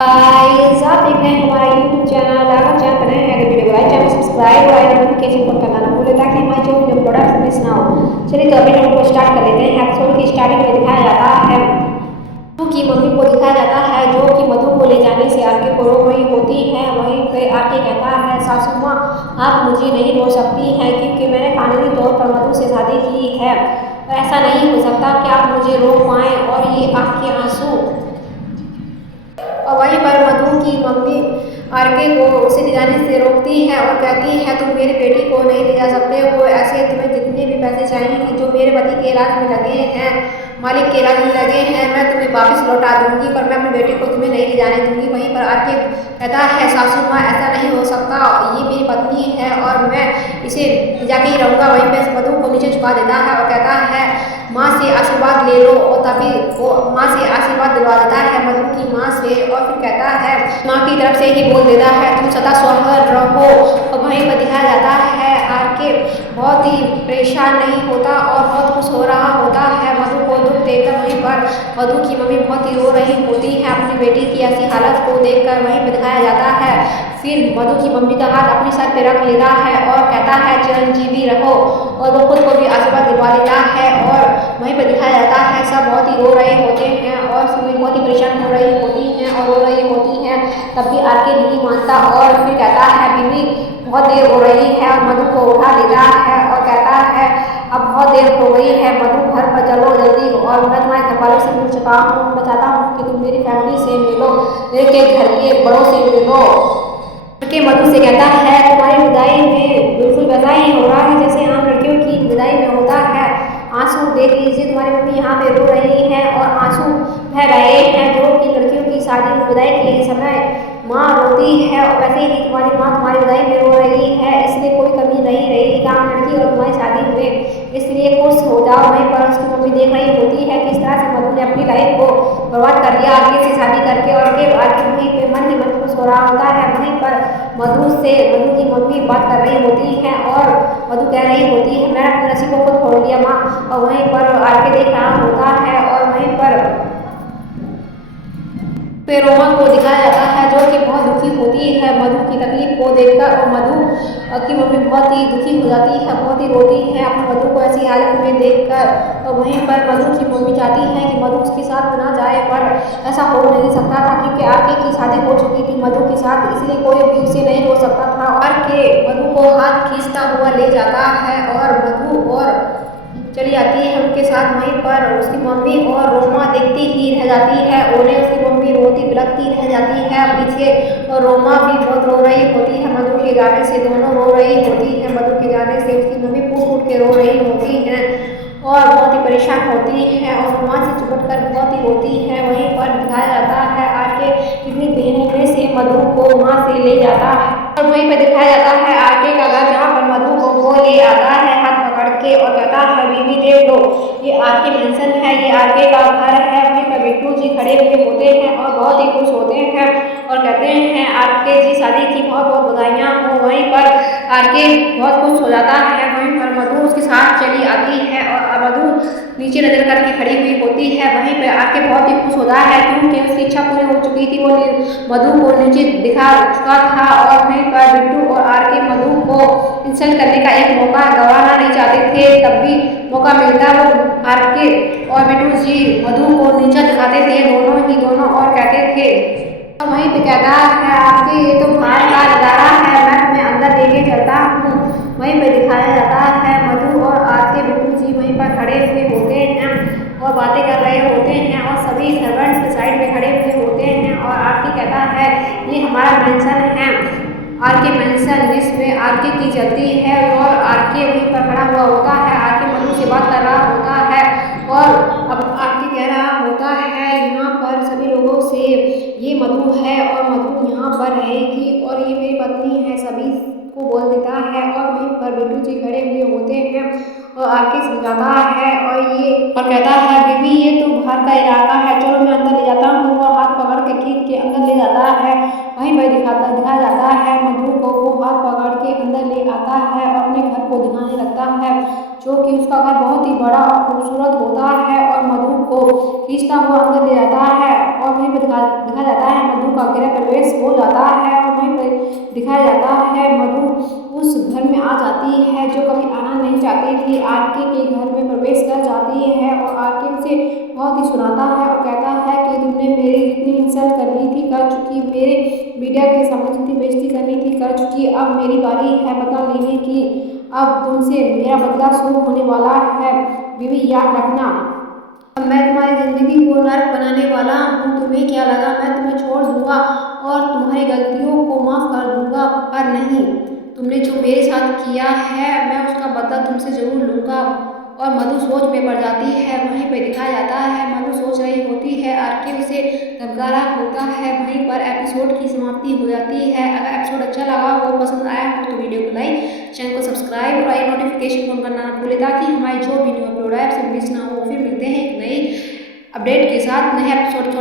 Guys आप देख रहे हैं हमारा यूट्यूब चैनल। अगर चैनल पर नए हैं तो वीडियो को लाइक चैनल सब्सक्राइब और नोटिफिकेशन को करना ना भूलें ताकि हमारे जो वीडियो प्रोडक्ट्स मिस ना हो। चलिए तो अभी हम को स्टार्ट कर लेते हैं। एपिसोड की स्टार्टिंग में दिखाया जाता है मधु की मम्मी को दिखाया जाता है जो कि मधु को ले जाने से आरके को रोक रही होती है। वहीं पे आरके कहता है सासू माँ आप मुझे नहीं रोक सकती हैं क्योंकि मैंने कानूनी तौर पर मधु से शादी की है। ऐसा नहीं हो सकता कि आप मुझे रोक पाएँ। और ये आपके आंसू। और वहीं पर मधु की मम्मी आरके को उसे ले जाने से रोकती है और कहती है तुम मेरी बेटी को नहीं ले जा सकते हो। ऐसे तुम्हें जितने भी पैसे चाहिए जो मेरे पति के इलाज में लगे हैं, मालिक के इलाज में लगे हैं, मैं तुम्हें वापस लौटा दूंगी, पर मैं अपनी बेटी को तुम्हें नहीं ले जाने दूंगी। वहीं पर आरके कहता है सासू माँ ऐसा नहीं हो सकता, ये मेरी पत्नी है और मैं इसे जाके ही रहूँगा। वहीं पर मधु को नीचे झुका देता है और कहता है माँ से आशीर्वाद ले लो। और तभी वो माँ से आशीर्वाद दिलवा देता है मधु की माँ से। और फिर कहता है माँ की तरफ से ही बोल देता है तुम सदा सुहागर रहो। और वहीं पर दिखाया जाता है आरके बहुत ही परेशान नहीं होता और बहुत खुश हो रहा होता है मधु को दुख देखकर। वहीं पर मधु की मम्मी बहुत ही रो रही होती है अपनी बेटी की ऐसी हालत को देखकर। वहीं पर दिखाया जाता है फिर मधु की मम्मी का हाथ अपने सर पे रख लेता है और कहता है चिरंजीवी रहो। और वो खुद को भी आशीर्वाद दिलवा देता है। और वहीं पर दिखाया जाता है सब बहुत ही रो रहे होते हैं और सभी बहुत ही परेशान हो रही होती हैं और रो रही होती हैं। तब भी आरके नहीं मानता और फिर कहता है बीवी बहुत देर हो रही है और मधु को उठा देता है और कहता है अब बहुत देर हो गई है मधु घर पर चलो जल्दी। और मैं तुम्हारे घर वालों से मिल चुका हूँ, मैं चाहता हूँ कि तुम मेरी फैमिली से मिलो, मेरे घर के बड़ों से मिलो। के मधु से कहता है तुम्हारी विदाई में बिल्कुल वैसा ही हो रहा है जैसे आम लड़कियों की विदाई में होता है। आंसू देख लीजिए तुम्हारी मम्मी यहाँ पे रो रही है और आंसू बह रहे हैं जो कि लड़कियों की शादी में विदाई के समय माँ रोती है और वैसे ही तुम्हारी माँ तुम्हारी विदाई में रो रही है। इसलिए कोई कमी नहीं रही काम लड़की और तुम्हारी शादी में, इसलिए खुश हो जाओ। वहीं पर उसकी मम्मी देख रही होती है किस तरह से मधु ने अपनी लाइफ को बर्बाद कर दिया आगे से शादी करके। और के आगे वहीं पे मन ही मन खुश हो रहा होता है। वहीं पर मधु की मम्मी बात कर रही होती है और मधु कह रही होती है मैंने अपने नसीब को खुद खोल लिया माँ। और वहीं पर आरके देख रहा होता है और वहीं पर रोमा को दिखाया जाता है जो कि बहुत दुखी होती है मधु की तकलीफ को देखकर। और मधु की मम्मी बहुत ही दुखी हो जाती है, बहुत ही रोती है अपनी मधु को ऐसी हालत में देखकर। और वहीं पर मधु की मम्मी चाहती है कि मधु उसके साथ ना जाए, पर ऐसा हो नहीं सकता था क्योंकि आरके की शादी हो चुकी थी मधु के साथ, इसलिए कोई भी उसे नहीं रोक सकता था। आरके मधु को हाथ खींचता हुआ ले जाता है और मधु और चली जाती है उनके साथ। वहीं पर उसकी मम्मी और रोमा देखती ही रह जाती है, उन्हें उसकी मम्मी रोती बिलखती रह जाती है पीछे। और रोमा भी बहुत रो रही होती है मधु के जाने से, दोनों रो रही होती है मधु के जाने से। उसकी मम्मी फूट फूट के रो रही होती है और बहुत ही परेशान होती है और रोमा से चिपट कर बहुत ही रोती है। वहीं पर दिखाया जाता है आरके कितनी बहनों में से मधु को वहाँ से ले जाता है। और वहीं पर दिखाया जाता है आरके का घर जहाँ पर मधु को वो ले आता है हाथ पकड़ के और कहता है बीवी देख लो ये आरके मेंशन है, ये आरके का घर है। वहीं पर बिट्टू जी खड़े हुए होते हैं और बहुत ही खुश होते हैं और कहते हैं आरके जी शादी की बहुत बहुत बधाइयाँ हो। वहीं पर आरके बहुत खुश हो जाता है। वहीं पर मधु उसके साथ चली आती है और मधु नीचे नजर करके खड़ी हुई होती है। वहीं पर आरके बहुत ही खुश होता है क्योंकि उसकी इच्छा पूरी हो चुकी थी, वो मधु को नीचे दिखा चुका था। और वहीं पर बिट्टू और आरके मधु को इंसल्ट करने का एक मौका गंवाना नहीं चाहते थे, तब भी मौका मिलता वो आरके और बिट्टू जी मधु को नीचा दिखाते थे दोनों और कहते थे। और वहीं पे कहता है आपके ये तो बाहर का नज़ारा है, मैं तुम्हें अंदर लेके चलता हूँ। वहीं पे दिखाया जाता है मधु और आरके बिट्टू जी वहीं पर खड़े हुए होते हैं और बातें कर रहे होते हैं और सभी सर्वेंट्स के साइड में खड़े हुए होते हैं। और आरके कहता है ये हमारा मेंशन है, आरके मेंशन जिसमें आरके की चलती है। और आरके वहीं पर खड़ा हुआ होता है, आरके मधु से बात कर रहा होता है और अब आरके कह रहा होता है यहाँ पर सभी लोगों से ये मधु है और मधु यहाँ पर रहेगी और ये मेरी पत्नी है, सभी को बोल देता है। और वहीं पर बिट्टू जी खड़े हुए होते हैं और आरके समझाता है और कहता है बीबी ये तो बाहर का इलाका है, चलो मैं अंदर ले जाता हूँ। और हाथ पकड़ के खींच के अंदर ले जाता है। वहीं पर दिखाया जाता है मधु को वो हाथ पकड़ के अंदर ले आता है और अपने घर को दिखाने बनाने लगता है, जो कि उसका घर बहुत ही बड़ा और खूबसूरत होता है और मधु को खींचता हुआ अंदर ले जाता है और वहीं पर दिखाया जाता है मधु का गृह प्रवेश हो जाता है और वहीं पर दिखाया जाता है मधु उस घर में आ जाती है जो कभी आना नहीं चाहती थी। आरके के घर में प्रवेश कर जाती है और आरके उसे बहुत ही सुनाता है और कहता है कि तुमने मेरी जितनी इंसल्ट करनी थी कर चुकी, मेरे मीडिया के सामने जितनी बेइज्जती करनी थी कर चुकी, अब मेरी बारी है बदला लेने की। अब तुमसे मेरा बदला शुरू होने वाला है बीवी, याद रखना। अब मैं तुम्हारी जिंदगी को नर्क बनाने वाला हूँ। तुम्हें क्या लगा मैं तुम्हें छोड़ दूंगा और तुम्हारी गलतियों को माफ कर दूंगा, पर नहीं, तुमने जो मेरे साथ किया है मैं उसका बदला तुमसे जरूर लूंगा। और मधु सोच में पड़ जाती है। वहीं पर दिखाया जाता है मधु सोच रही होती है, आरके उसे धमका रहा होता है। वहीं पर एपिसोड की समाप्ति हो जाती है। अगर एपिसोड अच्छा लगा हो, पसंद आया हो, तो वीडियो को लाइक, चैनल को सब्सक्राइब और आई नोटिफिकेशन ऑन करना ना भूलें, ताकि हमारी जो वीडियो अपलोड है आपसे मिस ना हो। फिर मिलते हैं एक नई अपडेट के साथ, नए एपिसोड